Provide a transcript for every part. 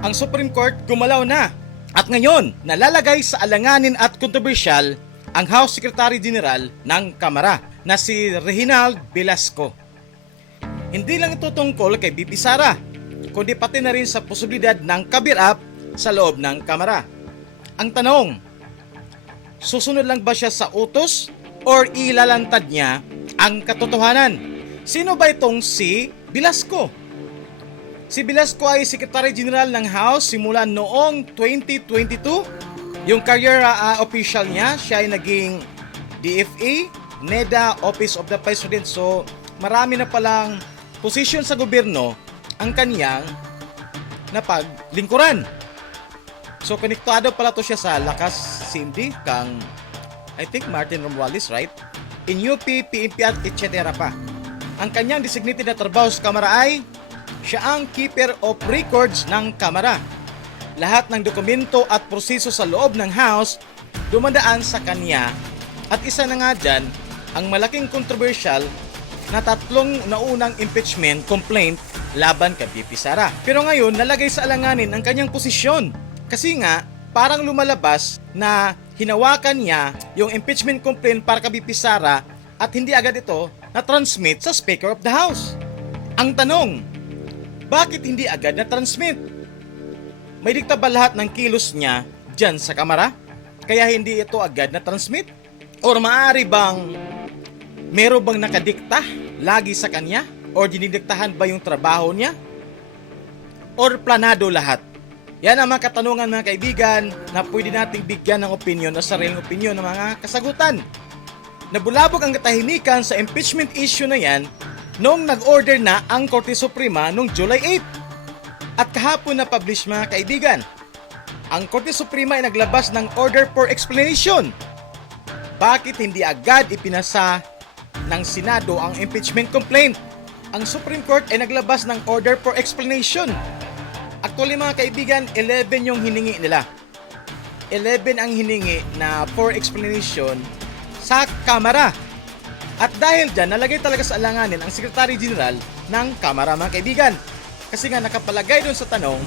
ang Supreme Court gumalaw na. At ngayon, nalalagay sa alanganin at kontrobersyal ang House Secretary General ng Kamara na si Reginald Velasco. Hindi lang ito tungkol kay BP Sara, kundi pati na rin sa posibilidad ng kabirap sa loob ng Kamara. Ang tanong, susunod lang ba siya sa utos or ilalantad niya ang katotohanan? Sino ba itong si Velasco? Si Velasco ay Secretary General ng House simula noong 2022. Yung career ah, official niya, siya ay naging DFA, NEDA, Office of the President. So, marami na palang posisyon sa gobyerno ang kanyang napaglingkuran. So, konektado pala to siya sa Lakas Cindy, kang I think Martin Romualdez, right? In UP, PNP at etc. pa. Ang kanyang designated na trabaho sa Kamara ay siya ang keeper of records ng Kamara. Lahat ng dokumento at proseso sa loob ng House dumadaan sa kanya at isa na nga dyan ang malaking controversial na tatlong naunang impeachment complaint laban kay BP Sara. Pero ngayon, nalagay sa alanganin ang kanyang posisyon. Kasi nga, parang lumalabas na hinawakan niya yung impeachment complaint para kay BP Sara at hindi agad ito na-transmit sa Speaker of the House. Ang tanong, bakit hindi agad na-transmit? May dikta ba lahat ng kilos niya dyan sa kamara? Kaya hindi ito agad na-transmit? Or maaari bang meron bang nakadikta lagi sa kanya? Or dinidiktahan ba yung trabaho niya? Or planado lahat? Yan ang mga katanungan mga kaibigan na pwede nating bigyan ng opinion o sariling opinion ng mga kasagutan. Nabulabog ang katahimikan sa impeachment issue na yan noong nag-order na ang Korte Suprema noong July 8. At kahapon na publish mga kaibigan, ang Korte Suprema ay naglabas ng order for explanation. Bakit hindi agad ipinasa ng Senado ang impeachment complaint? Ang Supreme Court ay naglabas ng order for explanation. Actually mga kaibigan, 11 yung hiningi nila. 11 ang hiningi na for explanation sa Kamara. At dahil dyan, nalagay talaga sa alanganin ang Secretary General ng Kamara mga kaibigan. Kasi nga nakapalagay doon sa tanong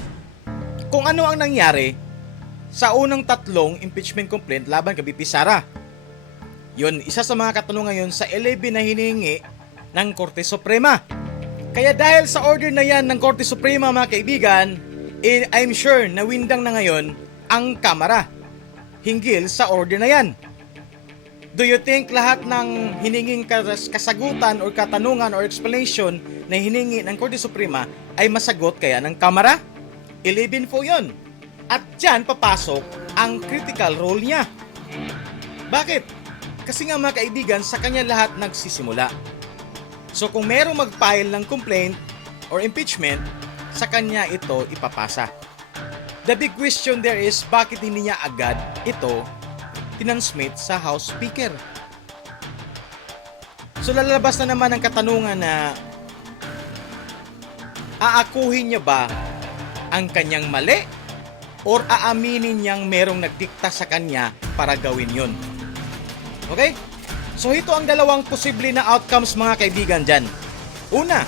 kung ano ang nangyari sa unang tatlong impeachment complaint laban kay BP Sara. Yun, isa sa mga katanungan yun sa 11 na hiningi ng Korte Suprema. Kaya dahil sa order na yan ng Korte Suprema mga kaibigan, eh, I'm sure na windang na ngayon ang Kamara hinggil sa order na yan. Do you think lahat ng hininging kas- kasagutan or katanungan or explanation na hiningi ng Korte Suprema ay masagot kaya ng Kamara? 11 po yun. At dyan papasok ang critical role niya. Bakit? Kasi nga mga kaibigan, sa kanya lahat nagsisimula. So kung merong mag-file ng complaint or impeachment, sa kanya ito ipapasa. The big question there is bakit hindi niya agad ito tinansmit sa House Speaker? So lalabas na naman ang katanungan na aakuhin niya ba ang kanyang mali or aaminin niyang merong nagdikta sa kanya para gawin yon? Okay? So ito ang dalawang posible na outcomes mga kaibigan dyan. Una,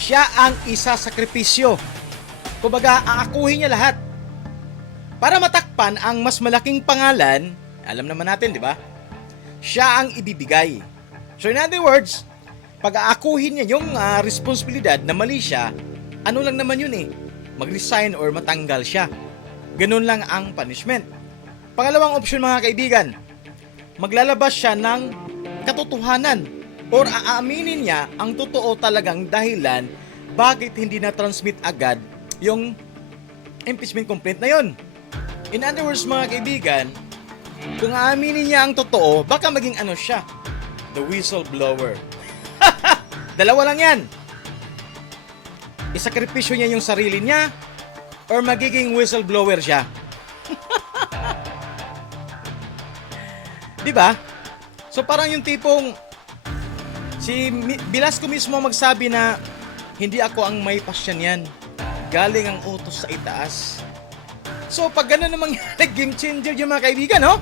siya ang isa sakripisyo. Kumbaga, aakuhin niya lahat. Para matakpan ang mas malaking pangalan, alam naman natin, di ba? Siya ang ibibigay. So in other words, pag aakuhin niya yung ah, responsibilidad na mali siya, ano lang naman yun eh, mag-resign or matanggal siya. Ganun lang ang punishment. Pangalawang option mga kaibigan, maglalabas siya ng katotohanan or aaminin niya ang totoo talagang dahilan bakit hindi na-transmit agad yung impeachment complaint na yon. In other words mga kaibigan, kung aaminin niya ang totoo, baka maging ano siya, the whistleblower. Dalawa lang yan. Isakripisyo niya yung sarili niya or magiging whistleblower siya. 'Di ba? So parang yung tipong si Velasco mismo magsabi na hindi ako ang may pasyan yan. Galing ang utos sa itaas. So pag gano'n na mangyari, game changer yung mga kaibigan, no?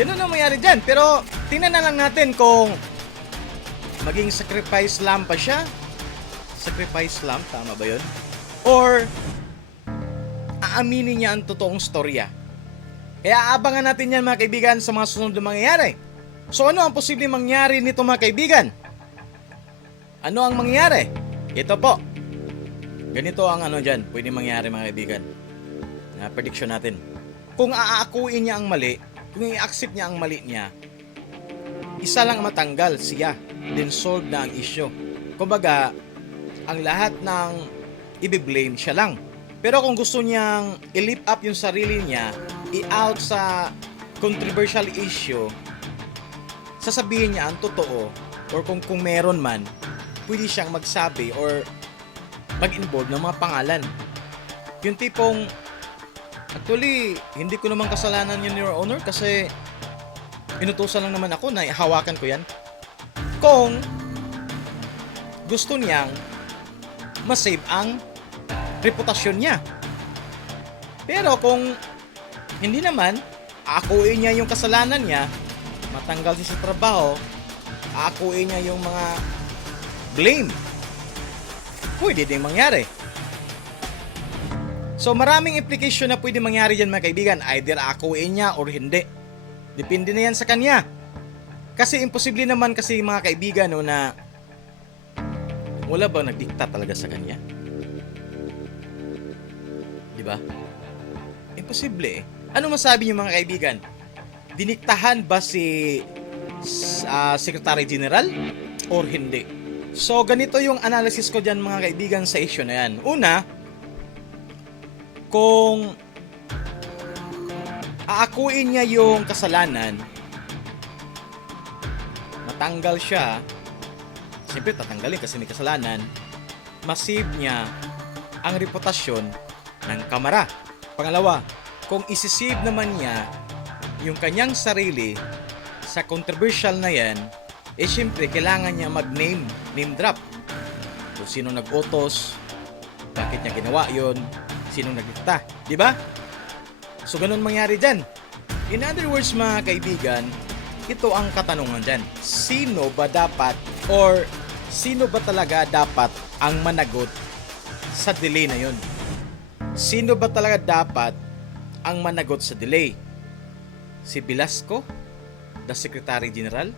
Ganun na mangyari dyan. Pero tingnan na lang natin kung maging sacrifice lamb pa siya. Sacrifice lamb, tama ba yun? Or aaminin niya ang totoong storya. Kaya abangan natin yan mga kaibigan sa mga susunod na mangyayari. So ano ang posibleng mangyari nito mga kaibigan? Ano ang mangyayari? Ito po. Ganito ang ano dyan, pwede mangyari mga kaibigan. Na prediction natin. Kung aakuin niya ang mali, kung i-accept niya ang mali niya, isa lang matanggal siya. Then solve na ang issue. Kumbaga, ang lahat ng i-blame siya lang. Pero kung gusto niyang i-lift up yung sarili niya, i-out sa controversial issue, sasabihin niya ang totoo or kung kung meron man, pwede siyang magsabi or mag-involve ng mga pangalan. Yung tipong, actually, hindi ko naman kasalanan yun, Your Honor, kasi inutusan lang naman ako na hawakan ko yan. Kung gusto niyang masave ang reputasyon niya. Pero kung hindi naman, aakuin niya yung kasalanan niya, matanggal siya sa trabaho, aakuin niya yung mga blame. Pwede din mangyari. So maraming implication na pwede mangyari dyan mga kaibigan. Either akuin niya or hindi. Depende na yan sa kanya. Kasi imposible naman kasi mga kaibigan no, na wala bang nagdikta talaga sa kanya? Di ba? Imposible eh. Ano masabi niyo mga kaibigan? Diniktahan ba si ah, Secretary General or hindi? So ganito yung analysis ko dyan mga kaibigan sa issue na yan. Una, kung aakuin niya yung kasalanan, matanggal siya, siyempre tatanggalin kasi may kasalanan, masave niya ang reputasyon ng kamara. Pangalawa, kung isisave naman niya yung kanyang sarili sa controversial na yan, eh siyempre kailangan niya mag-name, name drop. Kung sino nag-utos, bakit niya ginawa yon, sino nagdikta, di ba? So ganun mangyari dyan. In other words mga kaibigan, ito ang katanungan dyan. Sino ba dapat or sino ba talaga dapat ang managot sa delay na yon? Sino ba talaga dapat ang managot sa delay? Si Velasco, the Secretary General?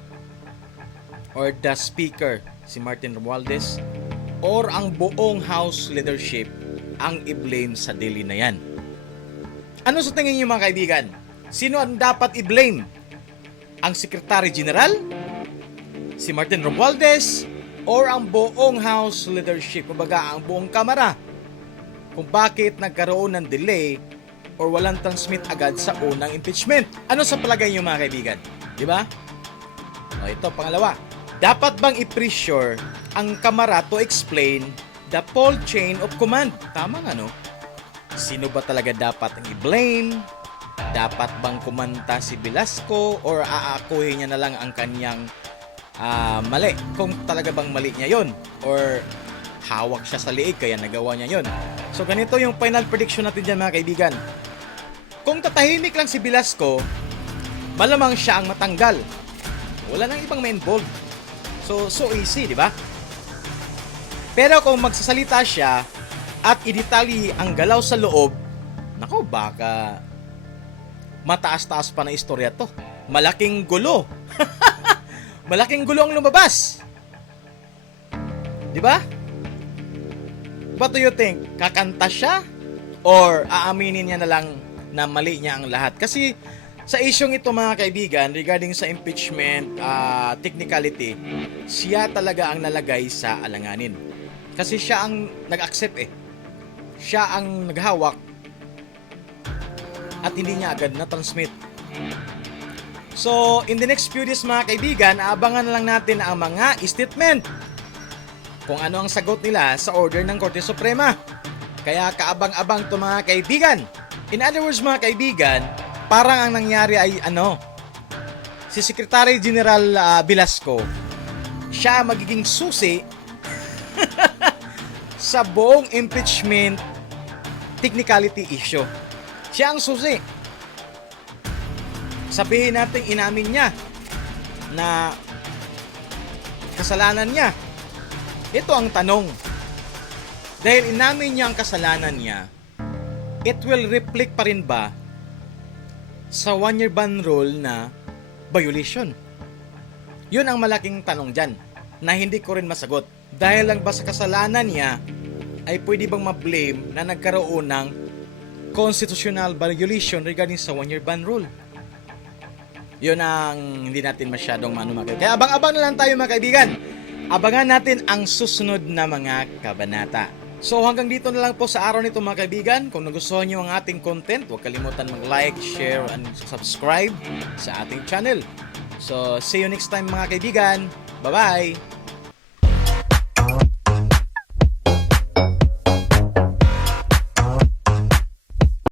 Or the Speaker, si Martin Romualdez? Or ang buong House leadership ang i-blame sa delay na yan? Ano sa tingin niyo mga kaibigan? Sino ang dapat i-blame? Ang Secretary General? Si Martin Romualdez? Or ang buong House leadership? Kumbaga, ang buong Kamara? Kung bakit nagkaroon ng delay or walang transmit agad sa unang impeachment. Ano sa palagay niyo mga kaibigan? Di ba? O ito, pangalawa. Dapat bang i-pressure ang Kamara to explain the full chain of command? Tama nga no? Sino ba talaga dapat ang i-blame? Dapat bang kumanta si Velasco or aakuhin niya na lang ang kanyang ah, mali? Kung talaga bang mali niya yon Or hawak siya sa liig kaya nagawa niya yon So ganito yung final prediction natin dyan mga kaibigan. Kung tatahimik lang si Velasco, malamang siya ang matanggal. Wala nang ibang may involved. So, so easy, di ba? Pero kung magsasalita siya at idetali ang galaw sa loob, nako baka mataas-taas pa na istorya to. Malaking gulo. Malaking gulo ang lumabas. Di ba? What do you think? Kakanta siya? Or aaminin niya na lang na mali niya ang lahat? Kasi sa isyong ito mga kaibigan regarding sa impeachment ah, technicality, siya talaga ang nalagay sa alanganin. Kasi siya ang nag-accept eh. Siya ang naghawak at hindi niya agad na-transmit. So, in the next few days mga kaibigan, abangan na lang natin ang mga statement kung ano ang sagot nila sa order ng Korte Suprema. Kaya kaabang-abang to mga kaibigan. In other words mga kaibigan, parang ang nangyari ay ano, si Secretary General ah, Velasco, siya magiging susi sa buong impeachment technicality issue. Siya ang susi. Sabihin natin inamin niya na kasalanan niya. Ito ang tanong. Dahil inamin niya ang kasalanan niya, it will reflect pa rin ba sa one-year ban rule na violation? Yun ang malaking tanong dyan na hindi ko rin masagot. Dahil lang ba sa kasalanan niya ay pwede bang ma-blame na nagkaroon ng constitutional violation regarding sa one-year ban rule? Yun ang hindi natin masyadong mga Kaya abang-abang na lang tayo mga kaibigan. Abangan natin ang susunod na mga kabanata. So hanggang dito na lang po sa araw nito mga kaibigan. Kung nagustuhan nyo ang ating content, huwag kalimutan mag-like, share, and subscribe sa ating channel. So see you next time mga kaibigan. Bye-bye!